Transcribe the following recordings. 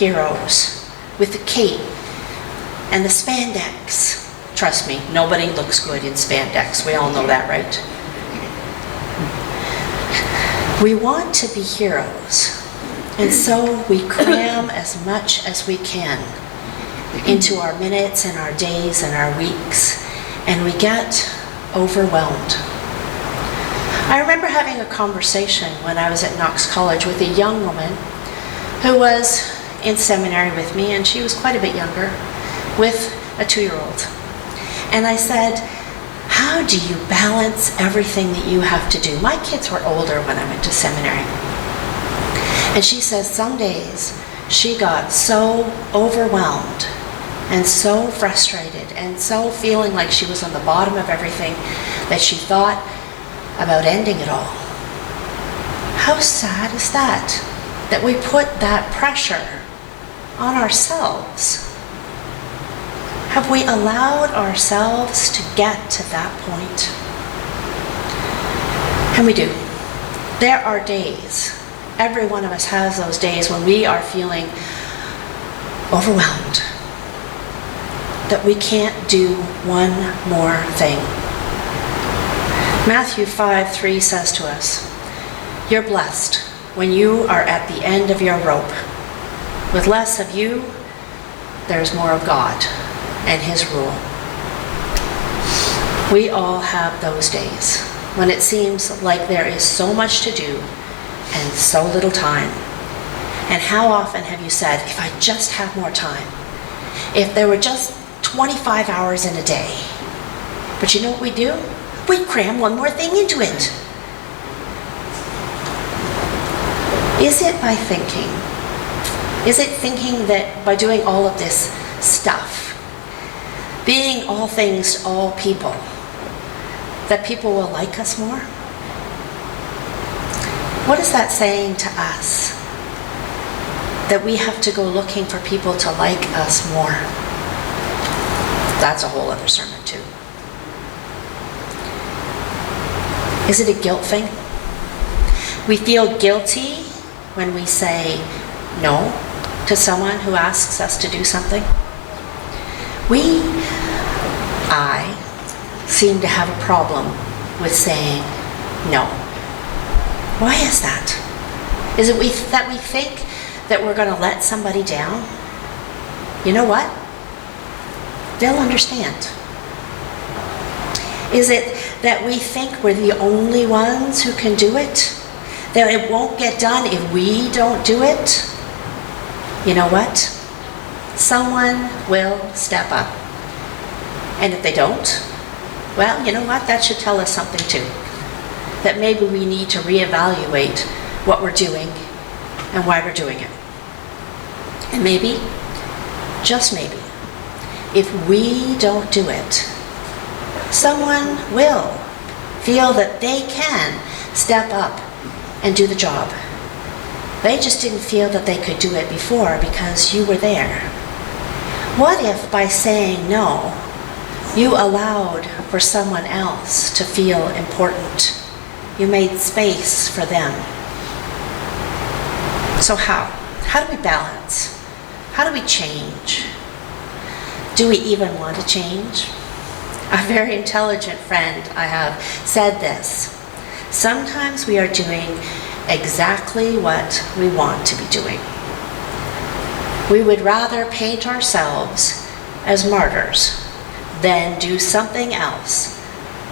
heroes with the cape and the spandex. Trust me, nobody looks good in spandex. We all know that, right? We want to be heroes, and so we cram as much as we can into our minutes and our days and our weeks, and we get overwhelmed. I remember having a conversation when I was at Knox College with a young woman who was in seminary with me, and she was quite a bit younger, with a 2-year-old. And I said, how do you balance everything that you have to do? My kids were older when I went to seminary. And she says some days she got so overwhelmed and so frustrated and so feeling like she was on the bottom of everything that she thought about ending it all. How sad is that? That we put that pressure on ourselves. Have we allowed ourselves to get to that point? And we do. There are days, every one of us has those days when we are feeling overwhelmed, that we can't do one more thing. Matthew 5:3 says to us, you're blessed when you are at the end of your rope. With less of you, there's more of God and His rule. We all have those days when it seems like there is so much to do and so little time. And how often have you said, if I just have more time, if there were just 25 hours in a day. But you know what we do? We cram one more thing into it. Is it by thinking? Is it thinking that by doing all of this stuff, being all things to all people, that people will like us more? What is that saying to us? That we have to go looking for people to like us more. That's a whole other sermon too. Is it a guilt thing? We feel guilty when we say no to someone who asks us to do something. I seem to have a problem with saying no. Why is that? Is it that we think that we're going to let somebody down? You know what? They'll understand. Is it that we think we're the only ones who can do it? That it won't get done if we don't do it? You know what? Someone will step up. And if they don't, well, you know what? That should tell us something too. That maybe we need to reevaluate what we're doing and why we're doing it. And maybe, just maybe, if we don't do it, someone will feel that they can step up and do the job. They just didn't feel that they could do it before because you were there. What if by saying no, you allowed for someone else to feel important? You made space for them. So how? How do we balance? How do we change? Do we even want to change? A very intelligent friend I have said this. Sometimes we are doing exactly what we want to be doing. We would rather paint ourselves as martyrs than do something else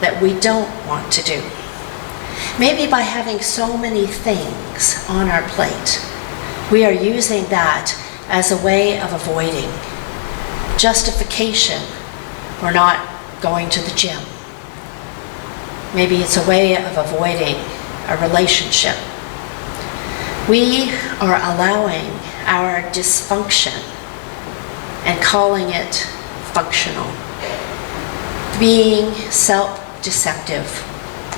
that we don't want to do. Maybe by having so many things on our plate, we are using that as a way of avoiding justification for not going to the gym. Maybe it's a way of avoiding a relationship. We are allowing our dysfunction and calling it functional, being self-deceptive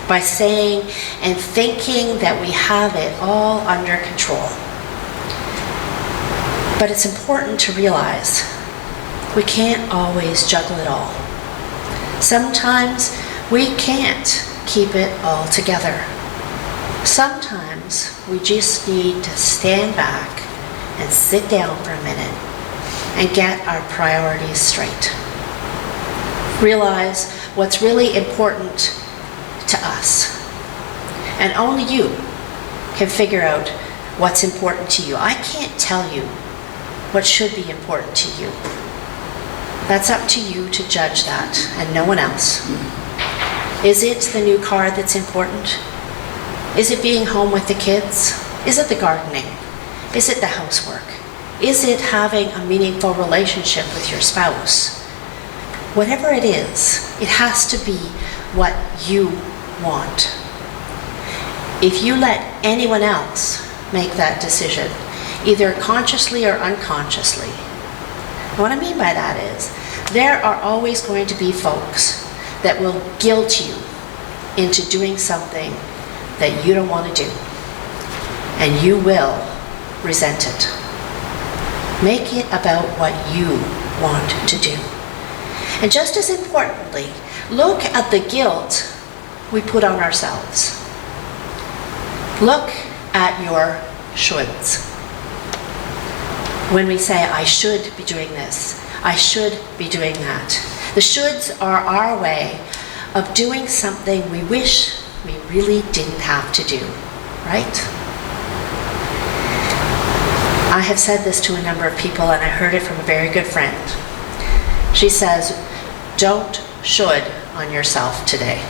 by saying and thinking that we have it all under control. But it's important to realize we can't always juggle it all. Sometimes we can't keep it all together. Sometimes we just need to stand back and sit down for a minute and get our priorities straight. Realize what's really important to us. And only you can figure out what's important to you. I can't tell you what should be important to you. That's up to you to judge that, and no one else. Is it the new car that's important? Is it being home with the kids? Is it the gardening? Is it the housework? Is it having a meaningful relationship with your spouse? Whatever it is, it has to be what you want. If you let anyone else make that decision, either consciously or unconsciously, what I mean by that is, there are always going to be folks that will guilt you into doing something that you don't want to do. And you will resent it. Make it about what you want to do. And just as importantly, look at the guilt we put on ourselves. Look at your shoulds. When we say, I should be doing this, I should be doing that. The shoulds are our way of doing something we wish we really didn't have to do, right? I have said this to a number of people, and I heard it from a very good friend. She says, don't should on yourself today.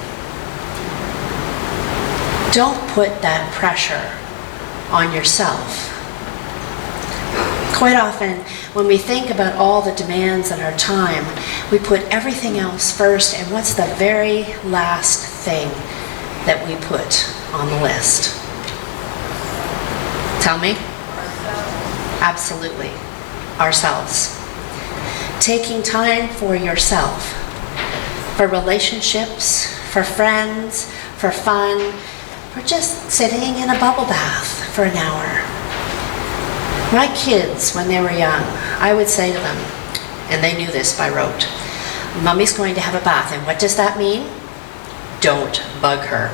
Don't put that pressure on yourself. Quite often, when we think about all the demands on our time, we put everything else first, and what's the very last thing that we put on the list? Tell me? Absolutely. Ourselves. Taking time for yourself, for relationships, for friends, for fun, for just sitting in a bubble bath for an hour. My kids, when they were young, I would say to them, and they knew this by rote, Mommy's going to have a bath, and what does that mean? Don't bug her.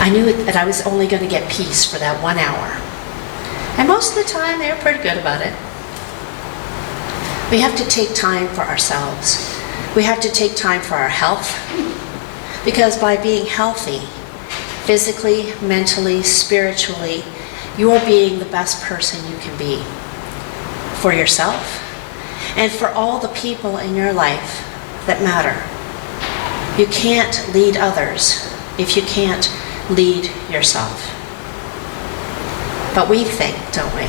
I knew that I was only going to get peace for that 1 hour. And most of the time, they were pretty good about it. We have to take time for ourselves. We have to take time for our health. Because by being healthy, physically, mentally, spiritually, you are being the best person you can be for yourself and for all the people in your life that matter. You can't lead others if you can't lead yourself. But we think, don't we,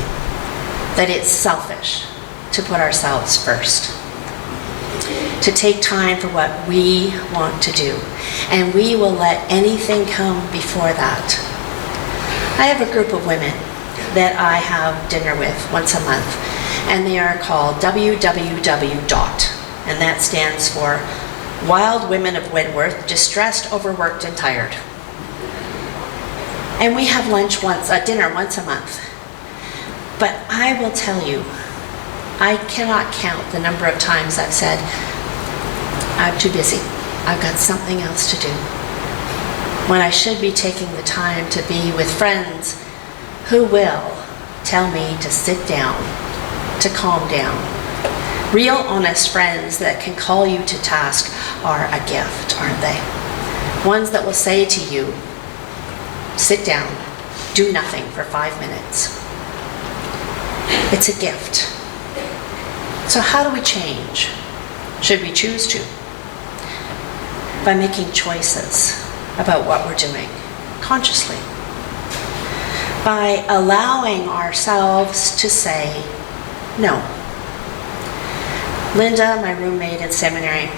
that it's selfish to put ourselves first, to take time for what we want to do, and we will let anything come before that. I have a group of women that I have dinner with once a month, and they are called WWW. And that stands for Wild Women of Wentworth, Distressed, Overworked, and Tired. And we have dinner once a month. But I will tell you, I cannot count the number of times I've said, I'm too busy. I've got something else to do. When I should be taking the time to be with friends who will tell me to sit down, to calm down. Real honest friends that can call you to task are a gift, aren't they? Ones that will say to you, sit down, do nothing for 5 minutes. It's a gift. So how do we change? Should we choose to? By making choices about what we're doing consciously. By allowing ourselves to say no. Linda, my roommate at seminary,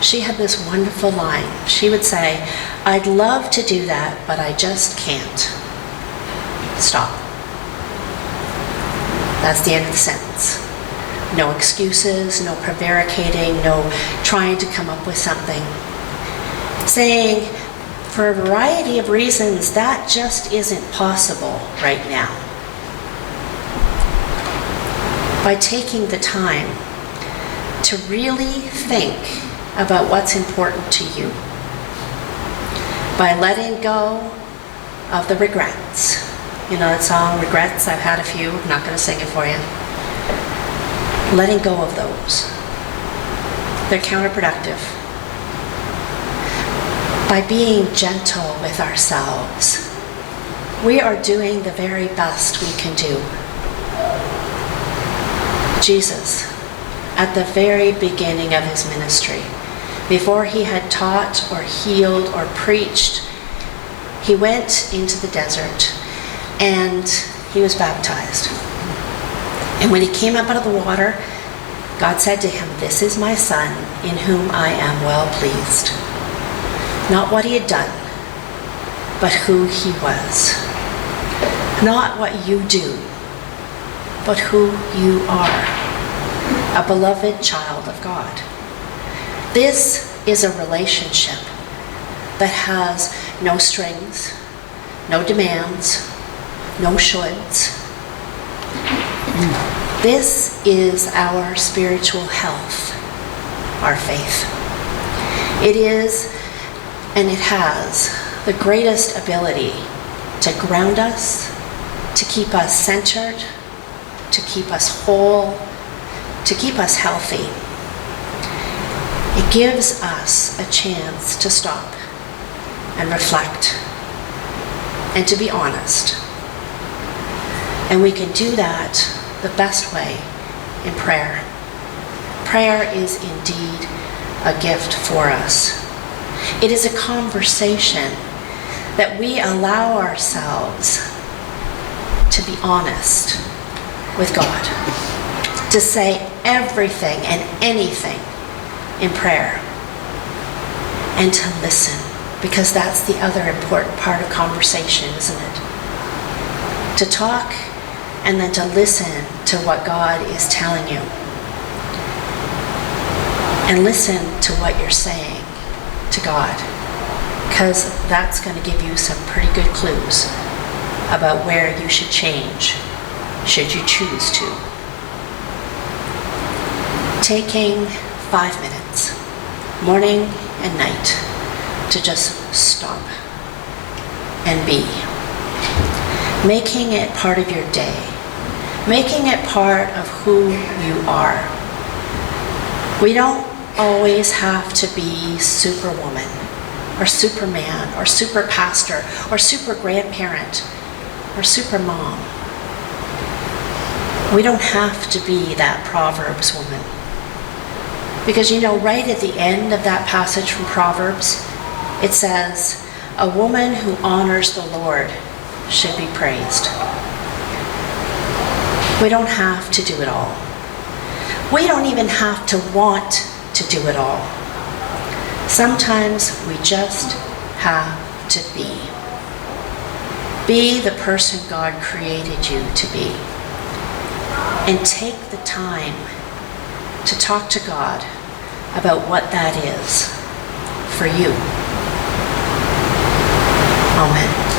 she had this wonderful line. She would say, I'd love to do that, but I just can't. Stop. That's the end of the sentence. No excuses, no prevaricating, no trying to come up with something. Saying, for a variety of reasons, that just isn't possible right now. By taking the time to really think about what's important to you. By letting go of the regrets. You know that song, Regrets? I've had a few. I'm not going to sing it for you. Letting go of those. They're counterproductive. By being gentle with ourselves, we are doing the very best we can do. Jesus, at the very beginning of his ministry, before he had taught or healed or preached, he went into the desert and he was baptized. And when he came up out of the water, God said to him, "This is my son in whom I am well pleased." Not what he had done, but who he was. Not what you do, but who you are. A beloved child of God. This is a relationship that has no strings, no demands, no shoulds. This is our spiritual health, our faith. It is, and it has, the greatest ability to ground us, to keep us centered, to keep us whole, to keep us healthy. It gives us a chance to stop and reflect and to be honest. And we can do that the best way in prayer. Prayer is indeed a gift for us. It is a conversation that we allow ourselves to be honest with God, to say everything and anything in prayer, and to listen, because that's the other important part of conversation, isn't it? To talk and then to listen to what God is telling you. And listen to what you're saying to God, because that's going to give you some pretty good clues about where you should change, should you choose to. Taking 5 minutes, morning and night, to just stop and be. Making it part of your day. Making it part of who you are. We don't always have to be superwoman or superman or super pastor or super grandparent or super mom. We don't have to be that Proverbs woman. Because right at the end of that passage from Proverbs, it says, "A woman who honors the Lord should be praised." We don't have to do it all. We don't even have to want to do it all. Sometimes we just have to be. Be the person God created you to be. And take the time to talk to God about what that is for you. Amen.